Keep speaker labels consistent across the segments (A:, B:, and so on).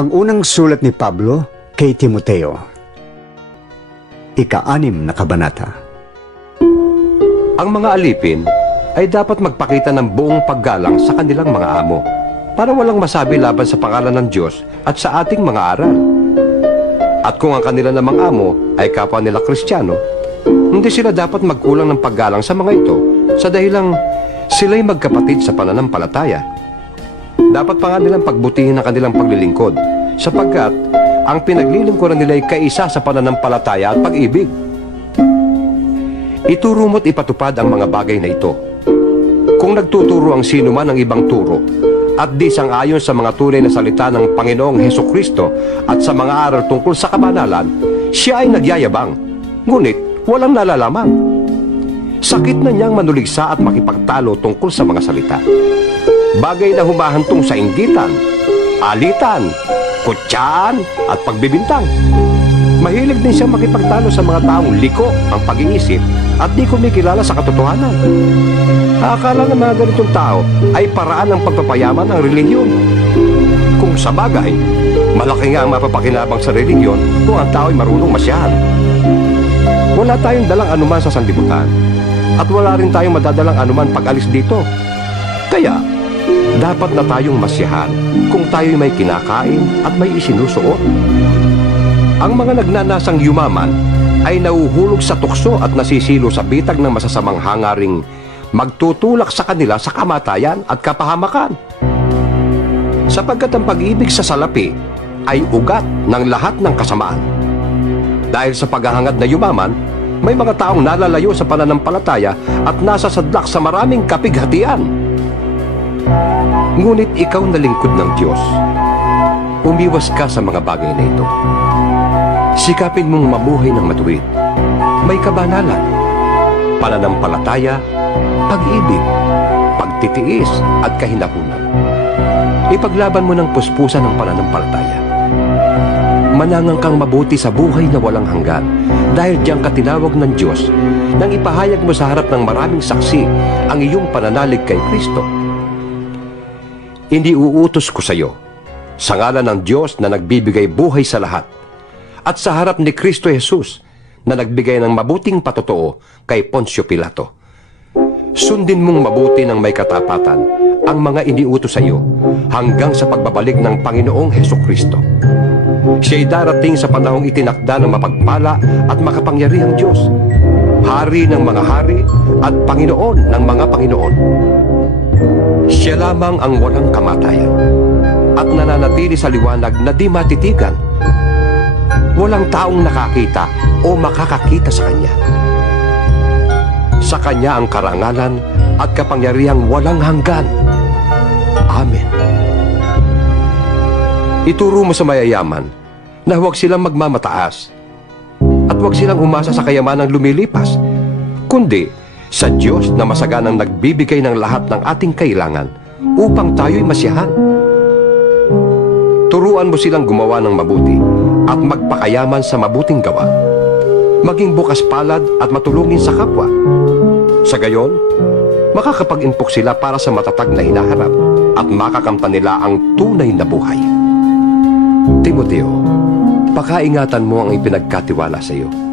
A: Ang unang sulat ni Pablo kay Timoteo. Ika-anim na kabanata.
B: Ang mga alipin ay dapat magpakita ng buong paggalang sa kanilang mga amo para walang masabi laban sa pangalan ng Diyos at sa ating mga aral. At kung ang kanila namang amo ay kapwa nila Kristiyano, hindi sila dapat magkulang ng paggalang sa mga ito sa dahilang sila'y magkapatid sa pananampalataya. Dapat pa nga nilang pagbutihin ang kanilang paglilingkod sapagkat ang pinaglilingkuran nila ay kaisa sa pananampalataya at pag-ibig. Ituro mo't ipatupad ang mga bagay na ito. Kung nagtuturo ang sino man ng ibang turo, at di sang ayon sa mga tunay na salita ng Panginoong Heso Kristo at sa mga aral tungkol sa kabanalan, siya ay nagyayabang, ngunit walang nalalaman. Sakit na niyang manuligsa at makipagtalo tungkol sa mga salita. Bagay na humahantong sa inggitan, alitan, kutsaan at pagbibintang. Mahilig din siyang makipagtalo sa mga taong liko ang pag-iisip at di kumikilala sa katotohanan. Akala ng mga ganitong tao ay paraan ng pagpapayaman ng relihiyon. Kung sa bagay, malaki nga ang mapapakinabang sa relihiyon kung ang tao ay marunong masyahan. Wala tayong dalang anuman sa sanlibutan at wala rin tayong madadalang anuman pag-alis dito. Kaya, dapat na tayong masyahan kung tayo'y may kinakain at may isinusuot. Ang mga nagnanasang yumaman ay nauhulog sa tukso at nasisilo sa bitag ng masasamang hangaring magtutulak sa kanila sa kamatayan at kapahamakan. Sapagkat ang pag-ibig sa salapi ay ugat ng lahat ng kasamaan. Dahil sa paghahangad na yumaman, may mga taong nalalayo sa pananampalataya at nasa sadlak sa maraming kapighatian. Ngunit ikaw na lingkod ng Diyos, umiwas ka sa mga bagay na ito. Sikapin mong mamuhay ng matuwid. May kabanalan, pananampalataya, pag-ibig, pagtitiis at kahinahunan. Ipaglaban mo ng puspusan ng pananampalataya. Manangang kang mabuti sa buhay na walang hanggan dahil diyan ka tinawag ng Diyos nang ipahayag mo sa harap ng maraming saksi ang iyong pananalig kay Kristo. Hindi uutos ko sa iyo sa ngalan ng Diyos na nagbibigay buhay sa lahat at sa harap ni Kristo Jesus na nagbigay ng mabuting patotoo kay Poncio Pilato. Sundin mong mabuti ng may katapatan ang mga iniutos sa iyo hanggang sa pagbabalik ng Panginoong Heso Kristo. Siya'y darating sa panahong itinakda ng mapagpala at makapangyarihang Diyos, Hari ng mga hari at Panginoon ng mga Panginoon. Siya lamang ang walang kamatayan at nananatili sa liwanag na di matitigan. Walang taong nakakita o makakakita sa Kanya. Sa Kanya ang karangalan at kapangyarihang walang hanggan. Amen. Ituro mo sa mayayaman na huwag silang magmamataas at huwag silang umasa sa kayamanang lumilipas, kundi sa Diyos na masaganang nagbibigay ng lahat ng ating kailangan upang tayo'y masiyahan. Turuan mo silang gumawa ng mabuti at magpakayaman sa mabuting gawa. Maging bukas palad at matulungin sa kapwa. Sa gayon, makakapag-impok sila para sa matatag na hinaharap at makakamtan nila ang tunay na buhay. Timoteo, pakaingatan mo ang ipinagkatiwala sa iyo.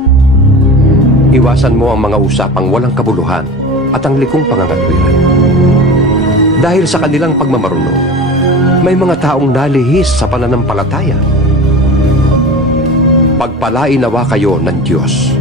B: Iwasan mo ang mga usapang walang kabuluhan at ang likong pangangatwiran. Dahil sa kanilang pagmamarunong, may mga taong nalihis sa pananampalataya. Pagpalain nawa kayo ng Diyos.